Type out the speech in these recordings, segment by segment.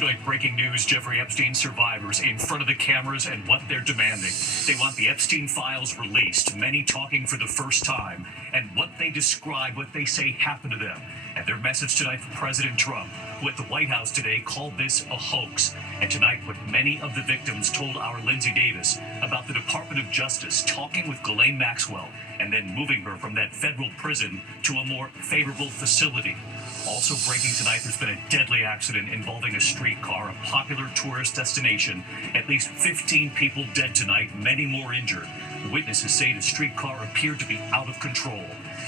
Tonight, breaking news, Jeffrey Epstein survivors in front of the cameras and what they're demanding. They want the Epstein files released, many talking for the first time, and what they describe, what they say happened to them. And their message tonight from President Trump, who at the White House today called this a hoax. And tonight, what many of the victims told our Lindsay Davis about the Department of Justice talking with Ghislaine Maxwell and then moving her from that federal prison to a more favorable facility. Also breaking tonight, there's been a deadly accident involving a streetcar, a popular tourist destination. At least 15 people dead tonight, many more injured. Witnesses say the streetcar appeared to be out of control.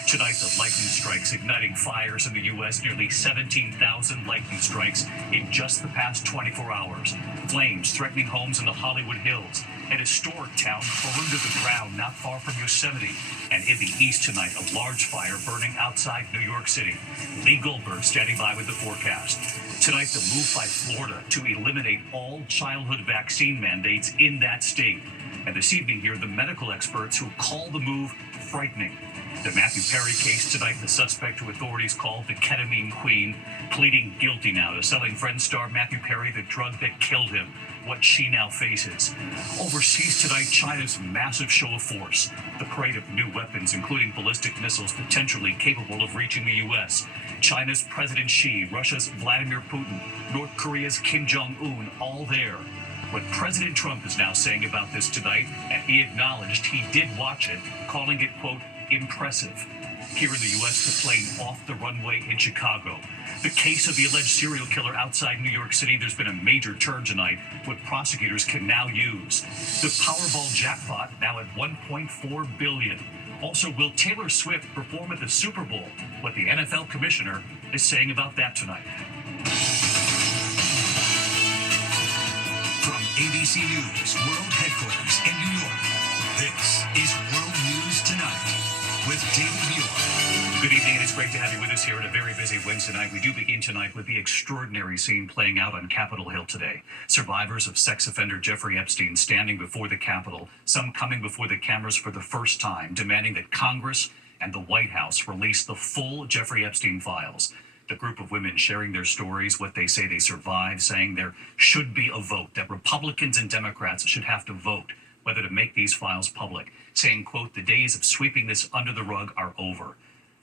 Tonight, the lightning strikes igniting fires in the U.S. Nearly 17,000 lightning strikes in just the past 24 hours. Flames threatening homes in the Hollywood Hills. An historic town burned to the ground not far from Yosemite. And in the east tonight, a large fire burning outside New York City. Lee Goldberg standing by with the forecast. Tonight, the move by Florida to eliminate all childhood vaccine mandates in that state. And this evening here, the medical experts who call the move frightening. The Matthew Perry case tonight, the suspect who authorities called the ketamine queen, pleading guilty now to selling Friends star Matthew Perry the drug that killed him, what she now faces. Overseas tonight, China's massive show of force, the parade of new weapons, including ballistic missiles potentially capable of reaching the U.S. China's President Xi, Russia's Vladimir Putin, North Korea's Kim Jong-un, all there. What President Trump is now saying about this tonight, and he acknowledged he did watch it, calling it, quote, impressive. Here in the U.S., the plane off the runway in Chicago. The case of the alleged serial killer outside New York City, there's been a major turn tonight, what prosecutors can now use. The Powerball jackpot now at $1.4 billion. Also, will Taylor Swift perform at the Super Bowl? What the NFL commissioner is saying about that tonight. From ABC News World Headquarters in New York, this is World News Tonight with David Muir. Good evening, and it's great to have you with us here on a very busy Wednesday night. We do begin tonight with the extraordinary scene playing out on Capitol Hill today. Survivors of sex offender Jeffrey Epstein standing before the Capitol, some coming before the cameras for the first time, demanding that Congress and the White House release the full Jeffrey Epstein files. The group of women sharing their stories, what they say they survived, saying there should be a vote, that Republicans and Democrats should have to vote whether to make these files public, saying, quote, the days of sweeping this under the rug are over.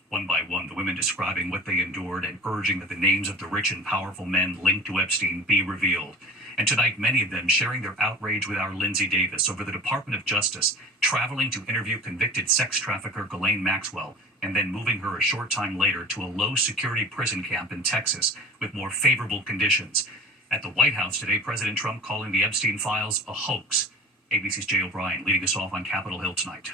One by one, the women describing what they endured and urging that the names of the rich and powerful men linked to Epstein be revealed. And tonight, many of them sharing their outrage with our Lindsay Davis over the Department of Justice traveling to interview convicted sex trafficker Ghislaine Maxwell and then moving her a short time later to a low-security prison camp in Texas with more favorable conditions. At the White House today, President Trump calling the Epstein files a hoax. ABC's Jay O'Brien leading us off on Capitol Hill tonight.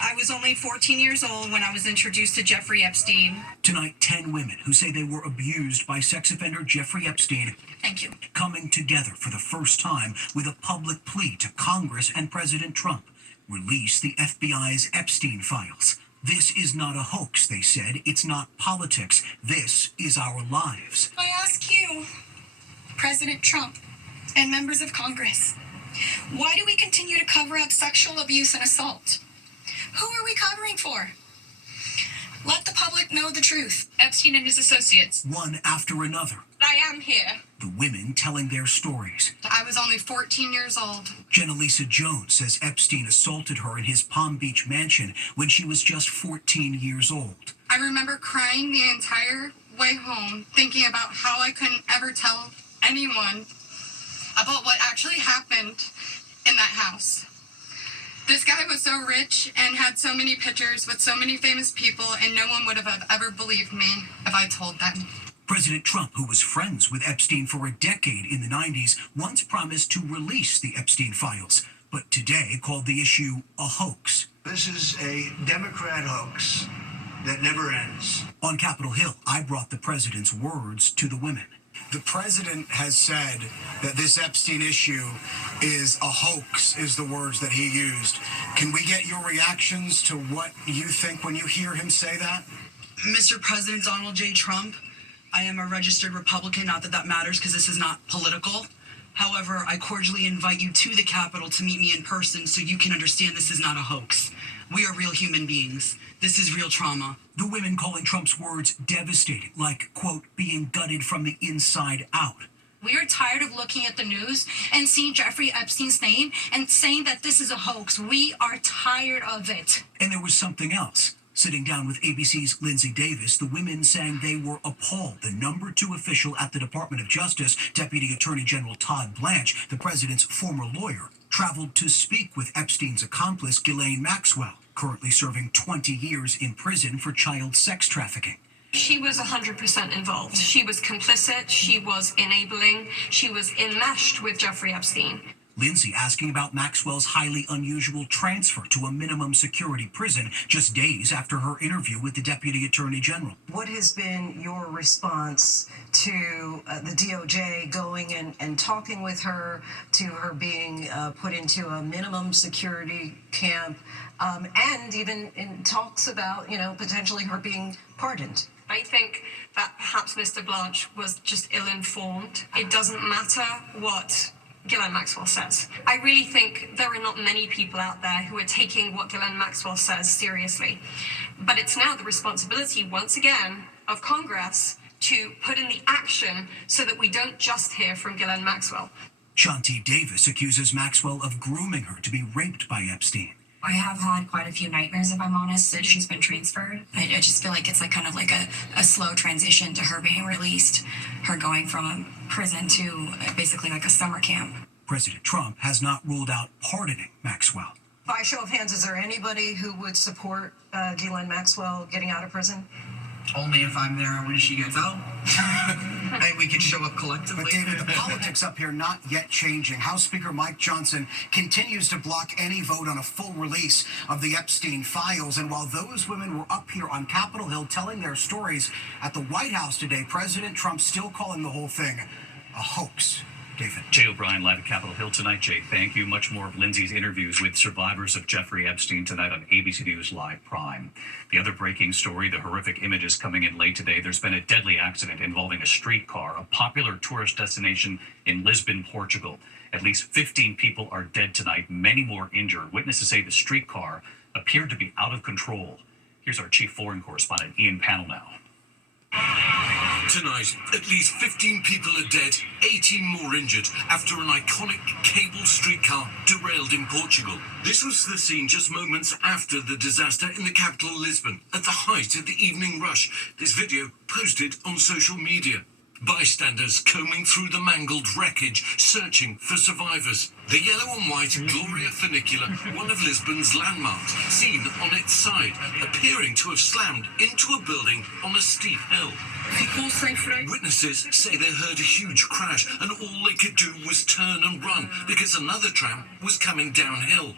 I was only 14 years old when I was introduced to Jeffrey Epstein. Tonight, 10 women who say they were abused by sex offender Jeffrey Epstein. Thank you. Coming together for the first time with a public plea to Congress and President Trump. Release the FBI's Epstein files. This is not a hoax, they said. It's not politics. This is our lives. I ask you, President Trump and members of Congress, why do we continue to cover up sexual abuse and assault? Who are we covering for? Let the public know the truth. Epstein and his associates. One after another. I am here. The women telling their stories. I was only 14 years old. Jenalisa Jones says Epstein assaulted her in his Palm Beach mansion when she was just 14 years old. I remember crying the entire way home, thinking about how I couldn't ever tell anyone about what actually happened in that house. This guy was so rich and had so many pictures with so many famous people, and no one would have ever believed me if I told them. President Trump, who was friends with Epstein for a decade in the 90s, once promised to release the Epstein files, but today called the issue a hoax. This is a Democrat hoax that never ends. On Capitol Hill, I brought the president's words to the women. The president has said that this Epstein issue is a hoax, is the words that he used. Can we get your reactions to what you think when you hear him say that? Mr. President Donald J. Trump, I am a registered Republican, not that that matters because this is not political. However, I cordially invite you to the Capitol to meet me in person so you can understand this is not a hoax. We are real human beings. This is real trauma. The women calling Trump's words devastating, like, quote, being gutted from the inside out. We are tired of looking at the news and seeing Jeffrey Epstein's name and saying that this is a hoax. We are tired of it. And there was something else. Sitting down with ABC's Lindsay Davis, the women saying they were appalled. The number 2 official at the Department of Justice, Deputy Attorney General Todd Blanche, the president's former lawyer, traveled to speak with Epstein's accomplice, Ghislaine Maxwell, currently serving 20 years in prison for child sex trafficking. She was 100% involved. She was complicit. She was enabling. She was enmeshed with Jeffrey Epstein. Lindsay asking about Maxwell's highly unusual transfer to a minimum security prison just days after her interview with the Deputy Attorney General. What has been your response to the DOJ going and talking with her, to her being put into a minimum security camp, and even in talks about, potentially her being pardoned? I think that perhaps Mr. Blanche was just ill-informed. It doesn't matter what Ghislaine Maxwell says. I really think there are not many people out there who are taking what Ghislaine Maxwell says seriously. But it's now the responsibility, once again, of Congress to put in the action so that we don't just hear from Ghislaine Maxwell. Shanti Davis accuses Maxwell of grooming her to be raped by Epstein. I have had quite a few nightmares, if I'm honest, since she's been transferred. I just feel like it's kind of like a slow transition to her being released, her going from a prison to basically like a summer camp. President Trump has not ruled out pardoning Maxwell. By show of hands, is there anybody who would support Ghislaine Maxwell getting out of prison? Only if I'm there when she gets out. And we can show up collectively. But David, the politics up here not yet changing. House Speaker Mike Johnson continues to block any vote on a full release of the Epstein files. And while those women were up here on Capitol Hill telling their stories at the White House today, President Trump still calling the whole thing a hoax. David. Jay O'Brien live at Capitol Hill tonight. Jay, thank you. Much more of Lindsay's interviews with survivors of Jeffrey Epstein tonight on ABC News Live Prime. The other breaking story, the horrific images coming in late today. There's been a deadly accident involving a streetcar, a popular tourist destination in Lisbon, Portugal. At least 15 people are dead tonight, many more injured. Witnesses say the streetcar appeared to be out of control. Here's our chief foreign correspondent, Ian Pannell now. Tonight, at least 15 people are dead, 18 more injured after an iconic cable streetcar derailed in Portugal. This was the scene just moments after the disaster in the capital, Lisbon, at the height of the evening rush. This video posted on social media. Bystanders combing through the mangled wreckage, searching for survivors. The yellow and white Gloria funicular, one of Lisbon's landmarks, seen on its side, appearing to have slammed into a building on a steep hill. Witnesses say they heard a huge crash and all they could do was turn and run because another tram was coming downhill.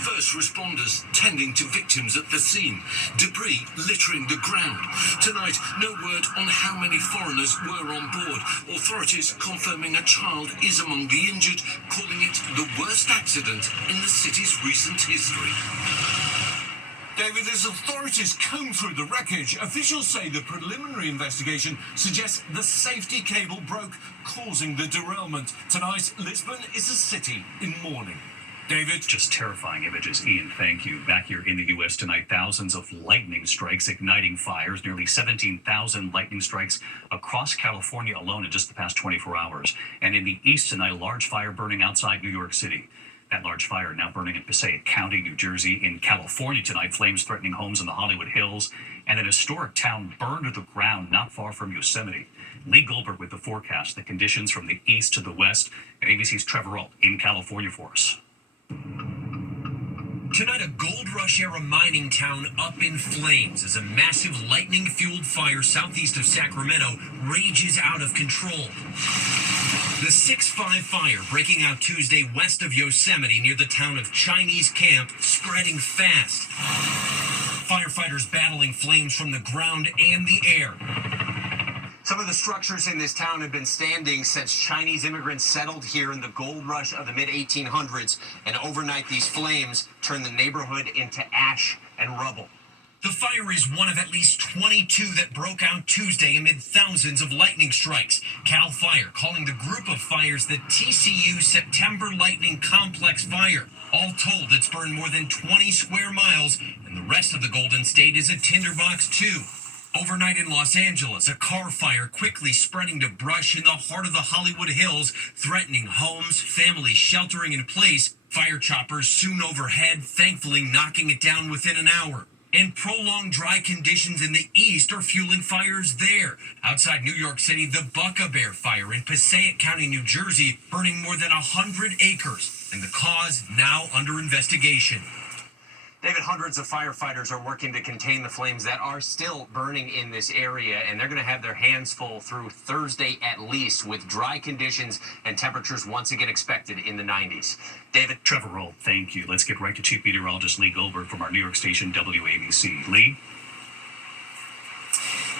First responders tending to victims at the scene, debris littering the ground. Tonight, no word on how many foreigners were on board. Authorities confirming a child is among the injured, calling it the worst accident in the city's recent history. David, as authorities comb through the wreckage, officials say the preliminary investigation suggests the safety cable broke, causing the derailment. Tonight, Lisbon is a city in mourning. David? Just terrifying images. Ian, thank you. Back here in the U.S. tonight, thousands of lightning strikes igniting fires, nearly 17,000 lightning strikes across California alone in just the past 24 hours. And in the east tonight, a large fire burning outside New York City. That large fire now burning in Passaic County, New Jersey. In California tonight, flames threatening homes in the Hollywood Hills. And an historic town burned to the ground not far from Yosemite. Lee Goldberg with the forecast, the conditions from the east to the west. And ABC's Trevor Ault in California for us. Tonight, a gold rush-era mining town up in flames as a massive lightning-fueled fire southeast of Sacramento rages out of control. The 6.5 fire breaking out Tuesday west of Yosemite near the town of Chinese Camp, spreading fast. Firefighters battling flames from the ground and the air. Some of the structures in this town have been standing since Chinese immigrants settled here in the gold rush of the mid-1800s, and overnight these flames turned the neighborhood into ash and rubble. The fire is one of at least 22 that broke out Tuesday amid thousands of lightning strikes. CAL FIRE calling the group of fires the TCU September Lightning Complex Fire. All told, it's burned more than 20 square miles, and the rest of the Golden State is a tinderbox too. Overnight in Los Angeles, a car fire quickly spreading to brush in the heart of the Hollywood Hills, threatening homes, families sheltering in place, fire choppers soon overhead, thankfully knocking it down within an hour. And prolonged dry conditions in the east are fueling fires there. Outside New York City, the Buck-a-Bear fire in Passaic County, New Jersey, burning more than 100 acres, and the cause now under investigation. David, hundreds of firefighters are working to contain the flames that are still burning in this area, and they're going to have their hands full through Thursday at least, with dry conditions and temperatures once again expected in the 90s. David? Trevor Roll, thank you. Let's get right to Chief Meteorologist Lee Goldberg from our New York station, WABC. Lee?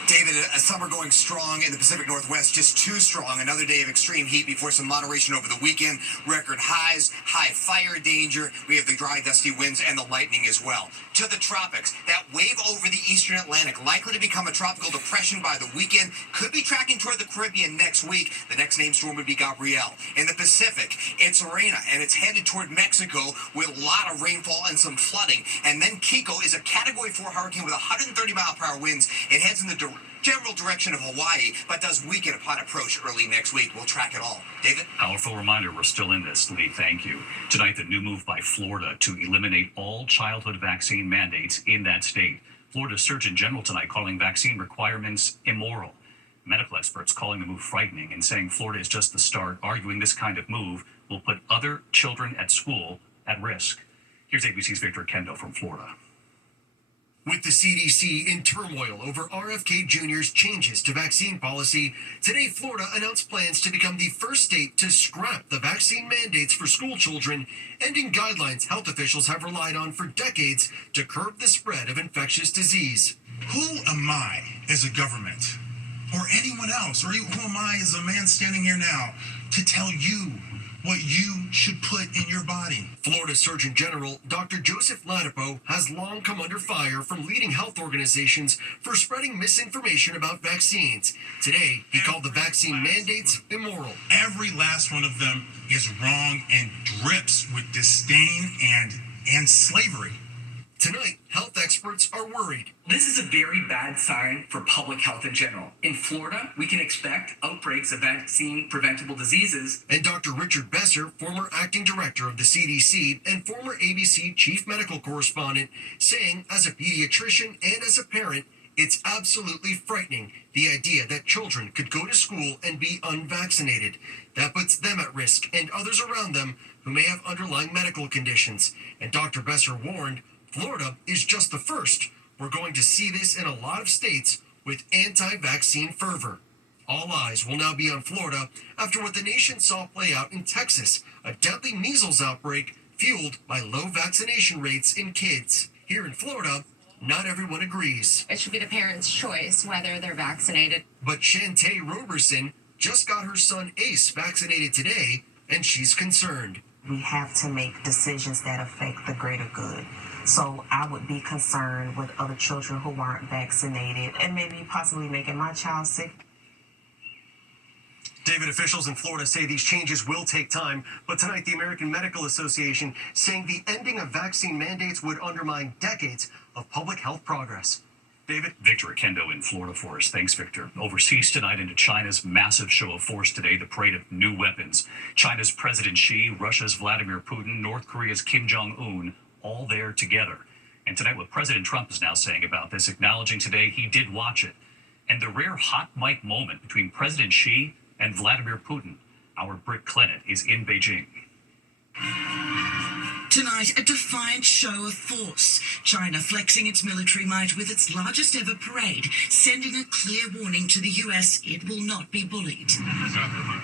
David, a summer going strong in the Pacific Northwest, just too strong. Another day of extreme heat before some moderation over the weekend. Record highs, high fire danger. We have the dry, dusty winds and the lightning as well. To the tropics, that wave over the eastern Atlantic, likely to become a tropical depression by the weekend, could be tracking toward the Caribbean next week. The next named storm would be Gabrielle. In the Pacific, it's Arena, and it's headed toward Mexico with a lot of rainfall and some flooding. And then Kiko is a Category 4 hurricane with 130-mile-per-hour winds. It heads in the general direction of Hawaii, but does weaken upon approach early next week. We'll track it all. David? Powerful reminder, we're still in this. Lee, thank you. Tonight, the new move by Florida to eliminate all childhood vaccine mandates in that state. Florida's Surgeon General tonight calling vaccine requirements immoral. Medical experts calling the move frightening and saying Florida is just the start, arguing this kind of move will put other children at school at risk. Here's ABC's Victor Kendo from Florida. With the CDC in turmoil over RFK Jr.'s changes to vaccine policy, today Florida announced plans to become the first state to scrap the vaccine mandates for school children, ending guidelines health officials have relied on for decades to curb the spread of infectious disease. Who am I as a government, or anyone else, or who am I as a man standing here now to tell you what you should put in your body? Florida Surgeon General Dr. Joseph Ladapo has long come under fire from leading health organizations for spreading misinformation about vaccines. Today, he called the vaccine mandates immoral. Every last one of them is wrong and drips with disdain and slavery. Tonight, health experts are worried. This is a very bad sign for public health in general. In Florida, we can expect outbreaks of vaccine-preventable diseases. And Dr. Richard Besser, former acting director of the CDC and former ABC chief medical correspondent, saying as a pediatrician and as a parent, it's absolutely frightening, the idea that children could go to school and be unvaccinated. That puts them at risk and others around them who may have underlying medical conditions. And Dr. Besser warned, Florida is just the first. We're going to see this in a lot of states with anti-vaccine fervor. All eyes will now be on Florida after what the nation saw play out in Texas, a deadly measles outbreak fueled by low vaccination rates in kids. Here in Florida, not everyone agrees. It should be the parents' choice whether they're vaccinated. But Shantae Roberson just got her son Ace vaccinated today, and she's concerned. We have to make decisions that affect the greater good. So I would be concerned with other children who aren't vaccinated and maybe possibly making my child sick. David, officials in Florida say these changes will take time, but tonight the American Medical Association saying the ending of vaccine mandates would undermine decades of public health progress. David? Victor Kendo in Florida for us. Thanks, Victor. Overseas tonight into China's massive show of force today, the parade of new weapons. China's President Xi, Russia's Vladimir Putin, North Korea's Kim Jong-un, all there together. And tonight what President Trump is now saying about this, acknowledging today he did watch it. And the rare hot mic moment between President Xi and Vladimir Putin. Our Britt Clennett is in Beijing. Tonight, a defiant show of force. China flexing its military might with its largest ever parade, sending a clear warning to the US it will not be bullied.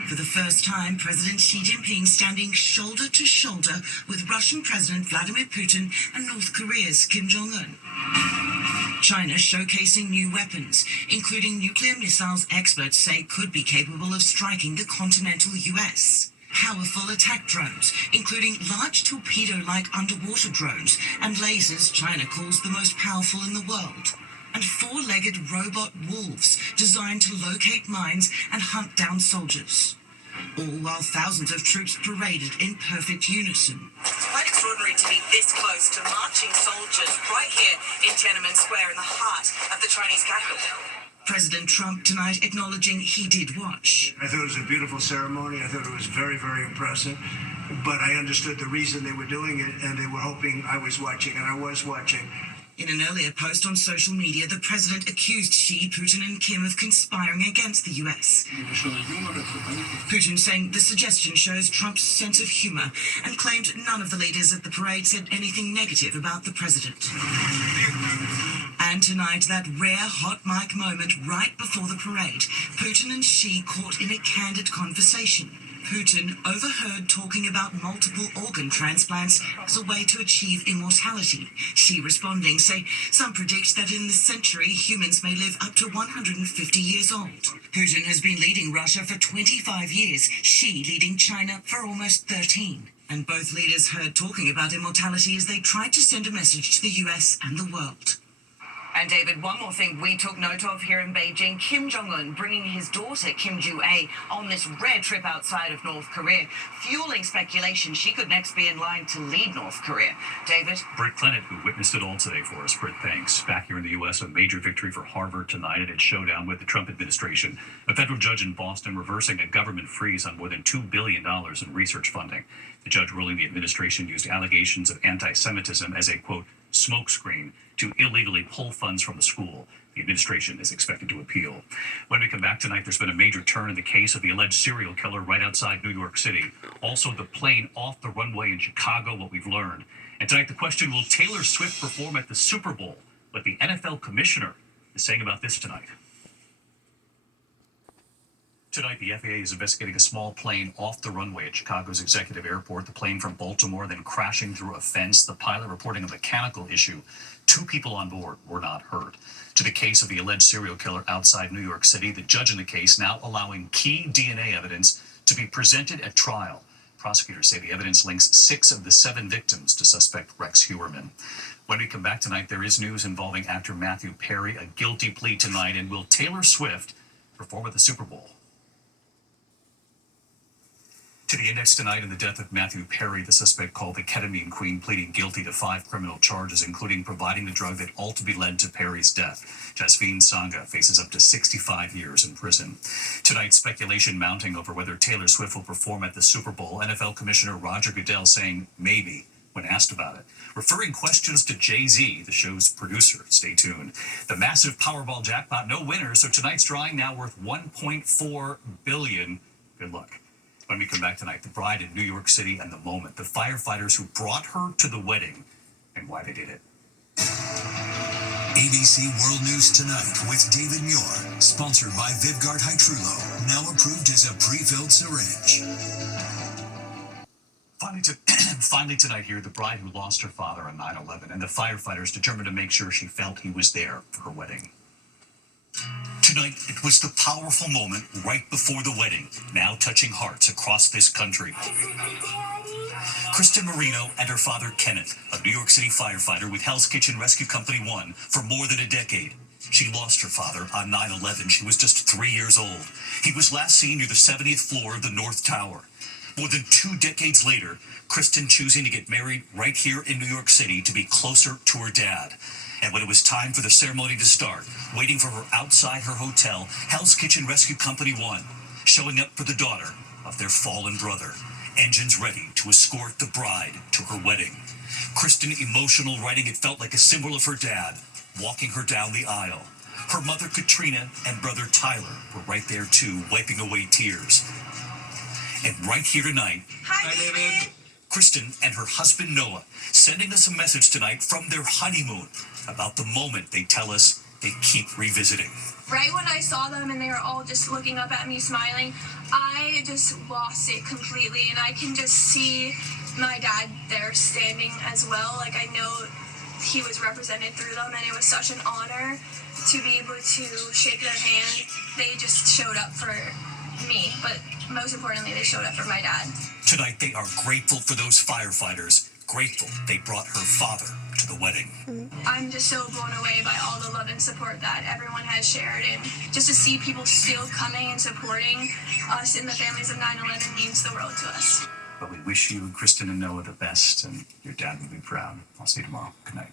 For the first time, President Xi Jinping standing shoulder to shoulder with Russian President Vladimir Putin and North Korea's Kim Jong-un. China showcasing new weapons, including nuclear missiles experts say could be capable of striking the continental US. Powerful attack drones, including large torpedo-like underwater drones and lasers China calls the most powerful in the world. And four-legged robot wolves designed to locate mines and hunt down soldiers. All while thousands of troops paraded in perfect unison. Quite extraordinary to be this close to marching soldiers right here in Tiananmen Square in the heart of the Chinese capital. President Trump tonight acknowledging he did watch. I thought it was a beautiful ceremony. I thought it was very, very impressive. But I understood the reason they were doing it, and they were hoping I was watching, and I was watching. In an earlier post on social media, the president accused Xi, Putin and Kim of conspiring against the US. Putin saying the suggestion shows Trump's sense of humor and claimed none of the leaders at the parade said anything negative about the president. And tonight, that rare hot mic moment right before the parade, Putin and Xi caught in a candid conversation. Putin overheard talking about multiple organ transplants as a way to achieve immortality. Xi responding, say, some predict that in this century, humans may live up to 150 years old. Putin has been leading Russia for 25 years, Xi leading China for almost 13. And both leaders heard talking about immortality as they tried to send a message to the US and the world. And David, one more thing we took note of here in Beijing, Kim Jong-un bringing his daughter, Kim Ju-ae, on this rare trip outside of North Korea, fueling speculation she could next be in line to lead North Korea. David? Britt Clennett, who witnessed it all today for us. Britt, thanks. Back here in the U.S., a major victory for Harvard tonight in its showdown with the Trump administration. A federal judge in Boston reversing a government freeze on more than $2 billion in research funding. The judge ruling the administration used allegations of anti-Semitism as a, quote, smokescreen to illegally pull funds from the school. The administration is expected to appeal. When we come back tonight, there's been a major turn in the case of the alleged serial killer right outside New York City. Also, the plane off the runway in Chicago, what we've learned. And tonight, the question, will Taylor Swift perform at the Super Bowl? What the NFL commissioner is saying about this tonight. Tonight, the FAA is investigating a small plane off the runway at Chicago's executive airport. The plane from Baltimore then crashing through a fence. The pilot reporting a mechanical issue. 2 people on board were not hurt. To the case of the alleged serial killer outside New York City, the judge in the case now allowing key DNA evidence to be presented at trial. Prosecutors say the evidence links 6 of the 7 victims to suspect Rex Heuermann. When we come back tonight, there is news involving actor Matthew Perry, a guilty plea tonight, and will Taylor Swift perform at the Super Bowl? To the index tonight in the death of Matthew Perry, the suspect called the ketamine queen, pleading guilty to 5 criminal charges, including providing the drug that ultimately led to Perry's death. Jasveen Sangha faces up to 65 years in prison. Tonight, speculation mounting over whether Taylor Swift will perform at the Super Bowl. NFL Commissioner Roger Goodell saying maybe when asked about it. Referring questions to Jay-Z, the show's producer. Stay tuned. The massive Powerball jackpot, no winners, so tonight's drawing now worth $1.4 billion. Good luck. When we come back tonight, the bride in New York City and the moment, the firefighters who brought her to the wedding and why they did it. ABC World News Tonight with David Muir, sponsored by Vyvgart Hytrulo, now approved as a pre-filled syringe. Finally tonight here, the bride who lost her father on 9/11 and the firefighters determined to make sure she felt he was there for her wedding. Tonight, it was the powerful moment right before the wedding, now touching hearts across this country. Kristen Marino and her father, Kenneth, a New York City firefighter with Hell's Kitchen Rescue Company 1 for more than a decade. She lost her father on 9/11. She was just 3 years old. He was last seen near the 70th floor of the North Tower. More than 2 decades later, Kristen choosing to get married right here in New York City to be closer to her dad. And when it was time for the ceremony to start, waiting for her outside her hotel, Hell's Kitchen Rescue Company 1, showing up for the daughter of their fallen brother. Engines ready to escort the bride to her wedding. Kristen emotional, writing it felt like a symbol of her dad, walking her down the aisle. Her mother, Katrina, and brother Tyler were right there too, wiping away tears. And right here tonight, Hi, David. Kristen and her husband Noah sending us a message tonight from their honeymoon about the moment they tell us they keep revisiting. Right when I saw them and they were all just looking up at me smiling, I just lost it completely, and I can just see my dad there standing as well. Like, I know he was represented through them, and it was such an honor to be able to shake their hand. They just showed up for me, but most importantly, they showed up for my dad. Tonight, they are grateful for those firefighters, grateful they brought her father to the wedding. I'm just so blown away by all the love and support that everyone has shared, and just to see people still coming and supporting us and the families of 9/11 means the world to us. But we wish you, Kristen and Noah, the best, and your dad will be proud. I'll see you tomorrow. Good night.